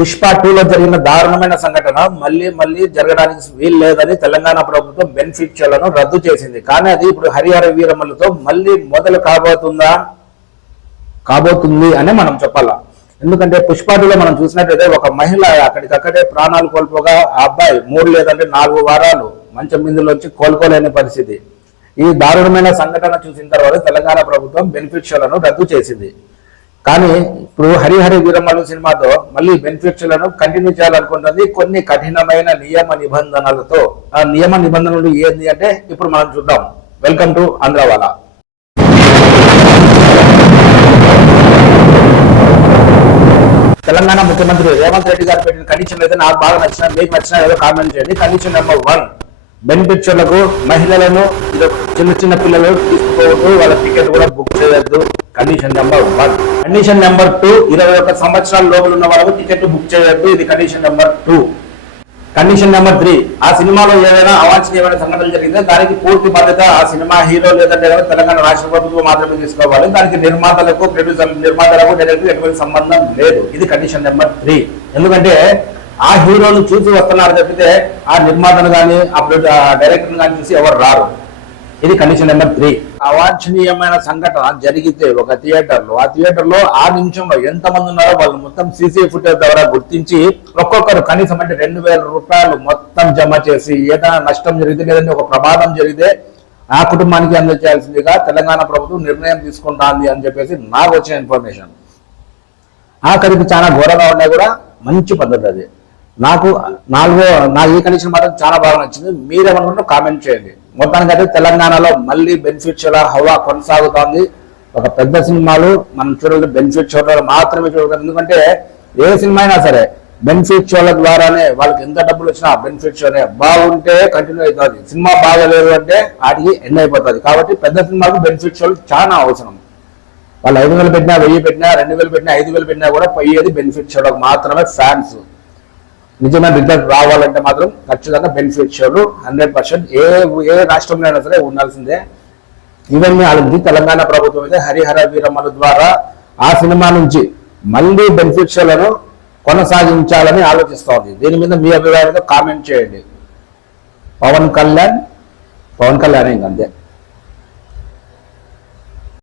పుష్ప 2లో జరిగిన దారుణమైన సంఘటన మళ్ళీ మళ్ళీ జరగడానికి వీలు లేదని తెలంగాణ ప్రభుత్వం బెనిఫిట్ షోలను రద్దు చేసింది. కానీ అది ఇప్పుడు హరిహర వీరమ్మలతో మళ్ళీ మొదలు కాబోతుంది అని మనం చెప్పాలా. ఎందుకంటే పుష్ప 2లో మనం చూసినట్లయితే ఒక మహిళ అక్కడికక్కడే ప్రాణాలు కోల్పోగా ఆ అబ్బాయి 3 లేదంటే 4 వారాలు మంచం బిందులోంచి కోలుకోలేని పరిస్థితి. ఈ దారుణమైన సంఘటన చూసిన తర్వాత తెలంగాణ ప్రభుత్వం బెనిఫిట్ షోలను రద్దు చేసింది. కానీ ఇప్పుడు హరిహర వీరమ్మలు సినిమాతో మళ్ళీ బెనిఫిట్ షోలను కంటిన్యూ చేయాలనుకుంటుంది కొన్ని కఠినమైన నియమ నిబంధనలతో. ఆ నియమ నిబంధనలు ఏంటి అంటే ఇప్పుడు మనం చూద్దాం. Welcome to ఆంధ్రవాలా. తెలంగాణ ముఖ్యమంత్రి రేవంత్ రెడ్డి గారు పెట్టిన కండిషన్లు అయితే నాకు బాగా నచ్చిన, మీకు నచ్చిన ఏదో కామెంట్ చేయండి. కండిషన్ నెంబర్ 1, బెనిఫిట్ షోలకు మహిళలను చిన్న పిల్లలు తీసుకోవద్దు, వాళ్ళ టికెట్ కూడా బుక్ చేయొద్దు. Condition number 1. కండిషన్ నెంబర్ 2, 21 సంవత్సరాల లోపల ఉన్న వాళ్ళకు టికెట్ బుక్ చేయొద్దు. ఇది కండిషన్ నెంబర్ 2. కండిషన్ నెంబర్ 3, ఆ సినిమాలో ఏదైనా అవాంఛనీయమైన సంఘటనలు జరిగితే దానికి పూర్తి బాధ్యత ఆ సినిమా హీరో లేదంటే తెలంగాణ రాష్ట్ర ప్రభుత్వం మాత్రమే తీసుకోవాలి. దానికి నిర్మాతలకు డైరెక్టర్ ఎటువంటి సంబంధం లేదు. ఇది కండిషన్ నెంబర్ 3. ఎందుకంటే ఆ హీరోను చూసి వస్తున్నారు తప్పితే ఆ నిర్మాతను కానీ ఆ డైరెక్టర్ కానీ చూసి ఎవరు రారు. ఇది కండిషన్ నెంబర్ 3. అవాంఛనీయమైన సంఘటన జరిగితే ఒక థియేటర్లో, ఆ థియేటర్లో ఆ నిమిషంలో ఎంతమంది ఉన్నారో వాళ్ళు మొత్తం సీసీ ఫుటేజ్ ద్వారా గుర్తించి ఒక్కొక్కరు కనీసం అంటే 2000 రూపాయలు మొత్తం జమ చేసి ఏదైనా నష్టం జరిగితే లేదంటే ఒక ప్రమాదం జరిగితే ఆ కుటుంబానికి అందజేయాల్సిందిగా తెలంగాణ ప్రభుత్వం నిర్ణయం తీసుకుంటాంది అని చెప్పేసి నాకు వచ్చిన ఇన్ఫర్మేషన్. ఆఖరికి చాలా ఘోరంగా ఉన్నా కూడా మంచి పద్ధతి అది. నాకు ఈ కండిషన్ మాత్రం చాలా బాగా నచ్చింది. మీరేమనుకుంటే కామెంట్ చేయండి. మొత్తానికి అయితే తెలంగాణలో మళ్ళీ బెనిఫిట్ షోల హవా కొనసాగుతోంది. ఒక పెద్ద సినిమాలు మనం చూడాలి బెనిఫిట్ షోలలో మాత్రమే చూడాలి. ఎందుకంటే ఏ సినిమా అయినా సరే బెనిఫిట్ షోల ద్వారానే వాళ్ళకి ఎంత డబ్బులు వచ్చినా బెనిఫిట్ షోనే బాగుంటే కంటిన్యూ అవుతుంది. సినిమా బాగలేదు అంటే వాటికి ఎండ్ అయిపోతుంది. కాబట్టి పెద్ద సినిమాకు బెనిఫిట్ షోలు చాలా అవసరం. వాళ్ళు 5,000 పెట్టినా, 1000 పెట్టినా, 2,000 పెట్టినా, 5,000 పెట్టినా కూడా పోయేది బెనిఫిట్ షోలకు మాత్రమే. ఫ్యాన్స్ నిజమైన రిజల్ట్ రావాలంటే మాత్రం ఖచ్చితంగా బెనిఫిట్ షోలు 100% ఏ రాష్ట్రంలో అయినా సరే ఉండాల్సిందే. ఇవన్నీ ఆలోచించి తెలంగాణ ప్రభుత్వం అయితే హరిహర వీరమ్మల ద్వారా ఆ సినిమా నుంచి మళ్ళీ బెనిఫిట్ షోలను కొనసాగించాలని ఆలోచిస్తోంది. దీని మీద మీ అభిప్రాయంతో కామెంట్ చేయండి. పవన్ కళ్యాణ్ ఇంకంతే.